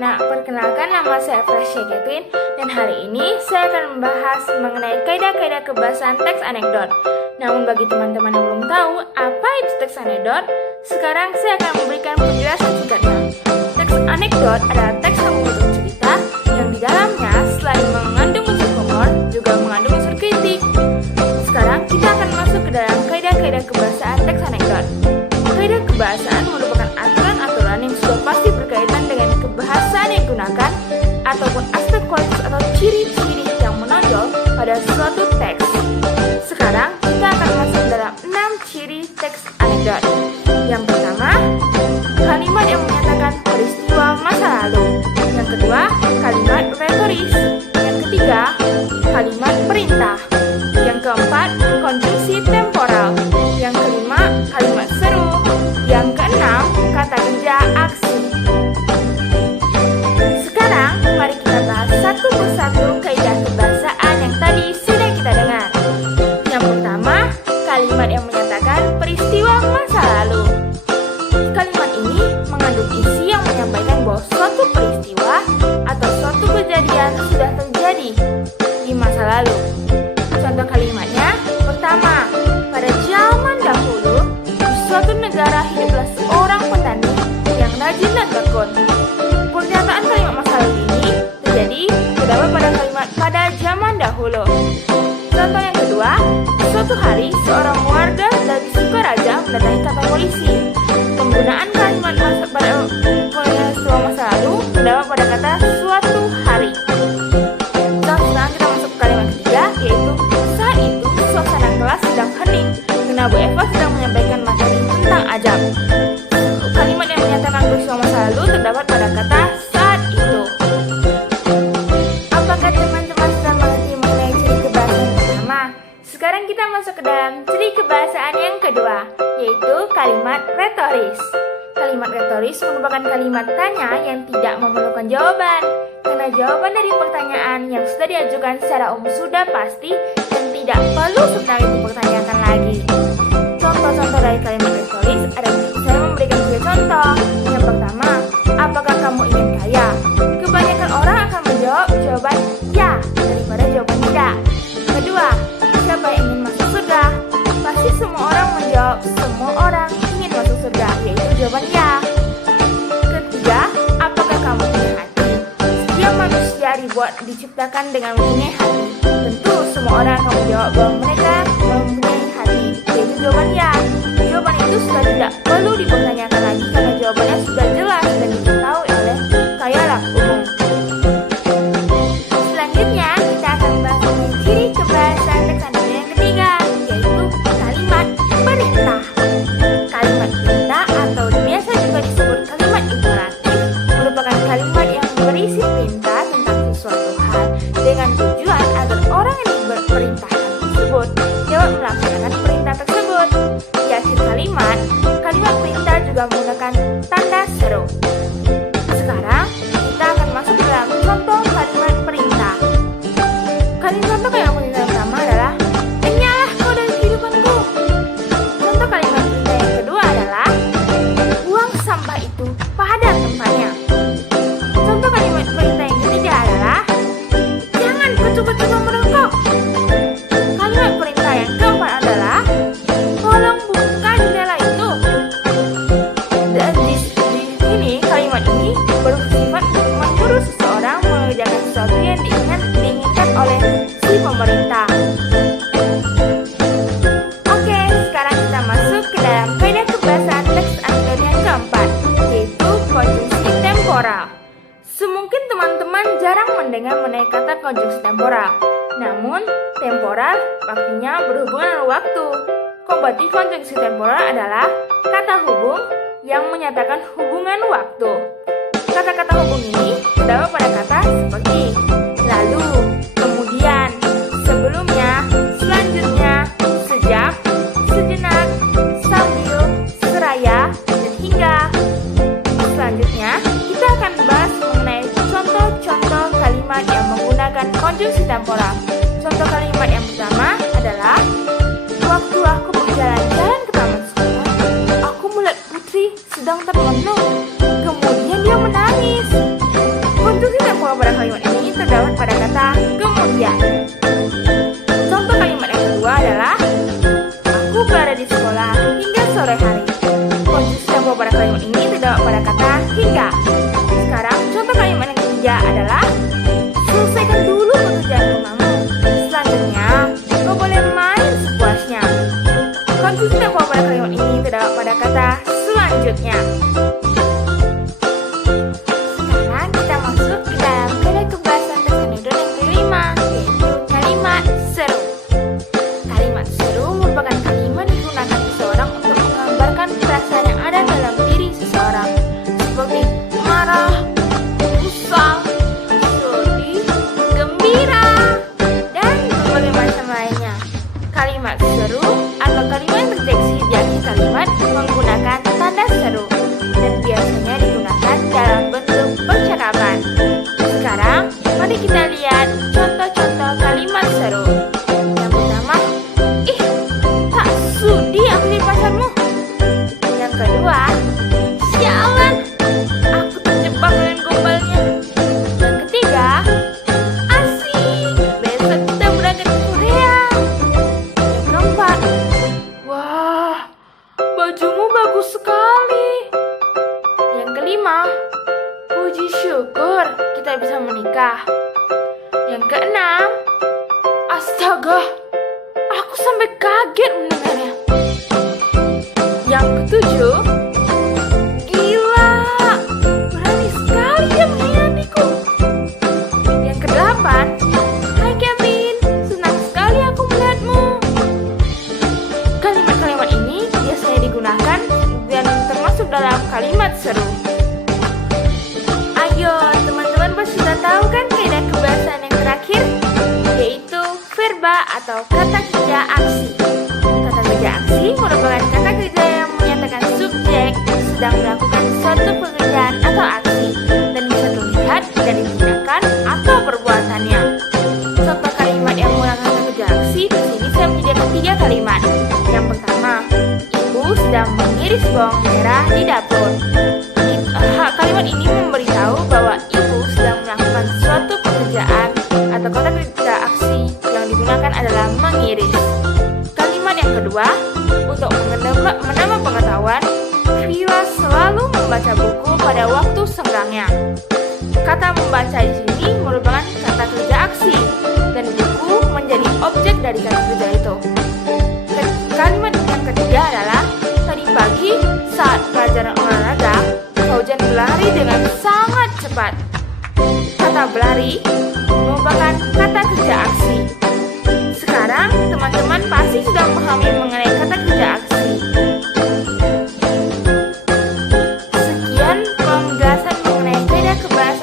Nah, perkenalkan nama saya Frasya Kevin dan hari ini saya akan membahas mengenai kaidah-kaidah kebahasaan teks anekdot. Namun bagi teman-teman yang belum tahu apa itu teks anekdot, sekarang saya akan memberikan penjelasan singkatnya. Teks anekdot adalah teks yang membentuk cerita yang di dalamnya selain mengandung unsur humor, juga mengandung unsur kritik. Sekarang kita akan masuk ke dalam kaidah-kaidah kebahasaan teks anekdot. Kaidah kebahasaan merupakan aturan-aturan yang sudah pasti berkaitan dengan kebahasaan yang digunakan ataupun aspek kualitas atau ciri-ciri yang menonjol pada suatu teks. Sekarang kita akan masuk dalam 6 ciri teks anekdot. Yang pertama, kalimat yang menyatakan peristiwa masa lalu. Yang kedua, kalimat retoris. Yang ketiga, kalimat perintah. Yang keempat, konjungsi temporal. Yang kelima, kalimat seru. Yang keenam, kata kerja aksi. Sekarang, mari kita bahas satu persatu kaidah kebahasaan yang tadi sudah kita dengar. Yang pertama, kalimat yang menyatakan peristiwa masa lalu. Kalimat ini mengandung isi yang menyampaikan bahwa suatu peristiwa atau suatu kejadian sudah terjadi di masa lalu. Contoh kalimatnya, pertama, pada zaman dahulu, di suatu negara hiduplah seorang petani yang rajin dan tekun. Pernyataan kalimat masa lalu ini terjadi terdapat pada kalimat pada zaman dahulu. Contoh yang kedua, suatu hari seorang warga dari Sukaraja mendatangi kantor polisi. Penggunaan kalimat pada peristiwa masa lalu terdapat pada kata suatu hari. Sekarang kita masuk ke kalimat ketiga, yaitu saat itu suasana kelas sedang hening karena Bu Eva sedang menyampaikan materi tentang ajab. Kalimat yang menyatakan peristiwa masa lalu terdapat pada kata saat itu. Apakah teman-teman sudah mengerti mengenai ciri kebahasaan pertama? Sekarang kita masuk ke dalam ciri kebahasaan yang kedua, yaitu kalimat retoris. Kalimat retoris merupakan kalimat tanya yang tidak memerlukan jawaban, karena jawaban dari pertanyaan yang sudah diajukan secara umum sudah pasti dan tidak perlu sebenarnya dipertanyakan lagi. Contoh-contoh dari kalimat retoris ada, saya memberikan 3 contoh. Yang pertama, apakah kamu ingin kaya? Kebanyakan orang akan menjawab jawaban ya daripada jawaban tidak. Kedua, siapa yang ingin masuk surga? Pasti semua orang menjawab semua orang ingin masuk surga, yaitu jawaban ya. Ketiga, apakah kamu punya hati? Setiap manusia diciptakan dengan mempunyai hati. Tentu semua orang akan menjawab bahwa mereka mempunyai hati, yaitu jawaban ya. Jawaban itu sudah tidak perlu dipertanyakan lagi karena jawabannya sudah jelas dan diketahui oleh khalayak umum. Selanjutnya, kita akan bahas mengenai ciri kebahasaan teks anekdot yang ketiga, yaitu kalimat perintah. Kalimat perintah atau biasa juga disebut kalimat imperatif merupakan kalimat yang berisi perintah tentang sesuatu hal dengan tujuan agar orang yang diperintahkan tersebut dapat melaksanakan perintah tersebut. Di akhir kalimat, kalimat perintah juga menggunakan tanda seru. Sekarang, kita akan masuk ke dalam contoh kalimat perintah. Contoh kalimat perintah yang pertama adalah "Enyahlah kau dari kehidupanku". Contoh kalimat perintah yang kedua adalah "Buang sampah itu pada tempatnya". Contoh kalimat perintah yang ketiga adalah "Jangan coba-coba merokok". Kalimat perintah yang keempat adalah "Tolong buka jendela itu". Dan di sini kalimat ini bersifat menyuruh seseorang mengerjakan sesuatu yang diinginkan oleh si pemerintah. Oke, sekarang kita masuk ke dalam kaidah kebahasaan teks anekdot yang keempat, yaitu konjungsi temporal. Semungkin teman-teman jarang mendengar mengenai kata konjungsi temporal. Namun, temporal artinya berhubungan dengan waktu. Berarti konjungsi temporal adalah kata hubung yang menyatakan hubungan waktu. Kata-kata hubung ini terdapat pada kata seperti lalu, kemudian, sebelumnya, selanjutnya, sejak, sejenak, sambil, seraya, dan hingga. Selanjutnya, kita akan bahas mengenai contoh-contoh kalimat yang menggunakan konjungsi temporal. Contoh kalimat yang pertama adalah waktu aku berjalan-jalan ke taman sekolah, aku melihat Putri sedang termenung. Kemudian dia menangis. kata hingga. Sekarang contoh kalimat yang ketiga adalah selesaikan dulu pekerjaan rumahmu. Selanjutnya, kau boleh main sepuasnya. Konstruksi tempo pada kalimat ini terdapat pada kata selanjutnya. Sekarang kita masuk ke dalam kaidah kebahasan teksanudon yang kelima, yaitu kalimat seru. Kalimat seru merupakan kalimat yang digunakan seseorang untuk menggambarkan perasaan yang ada dalam diri seseorang, seperti marah, usang, sedih, gembira, dan berbagai macam lainnya. Kalimat seru atau kalimat yang terdeteksi di akhir kalimat menggunakan tanda seru dan biasanya digunakan dalam bentuk percakapan. Sekarang, mari kita lihat contoh-contoh kalimat seru. Yang pertama, ih, tak sudi aku di pasarmu. Yang kedua, sialan, aku terjebak dengan gombalnya. Yang ketiga, asik, besok kita berangkat ke Korea. Yang keempat, wah, bajumu bagus sekali. Yang kelima, puji syukur kita bisa menikah. Yang keenam, astaga, aku sampai kaget mendengarnya. Yang ketujuh, gila, berani sekali dia mengkhianatiku. Yang kedelapan, hai Kevin, senang sekali aku melihatmu. Kalimat-kalimat ini biasanya digunakan dan termasuk dalam kalimat seru. Ayo, teman-teman pasti sudah tahu kan kaidah kebahasaan yang terakhir, yaitu verba atau kata kerja aksi. Kata kerja aksi merupakan kata kerja yang menyatakan subjek sedang melakukan suatu pekerjaan atau aksi dan bisa terlihat dari tindakan atau perbuatannya. Contoh kalimat yang menggunakan kata kerja aksi di sini saya menyediakan 3 kalimat. Yang pertama, ibu sedang mengiris bawang merah di dapur. Kalimat ini memberitahu bahwa ibu sedang melakukan suatu pekerjaan atau kata kerja aksi yang digunakan adalah mengiris. Kalimat yang kedua, untuk menambah pengetahuan, Vira selalu membaca buku pada waktu senggangnya. Kata membaca di sini merupakan kata kerja aksi dan buku menjadi objek dari kata kerja itu. Kalimat yang ketiga adalah tadi pagi saat pelajaran olahraga, Fauzan berlari dengan sangat cepat. Kata berlari merupakan kata kerja aksi. Sekarang teman-teman pasti sudah memahami mengenai kata kerja aksi. Sekian penjelasan mengenai kaidah kebahasaan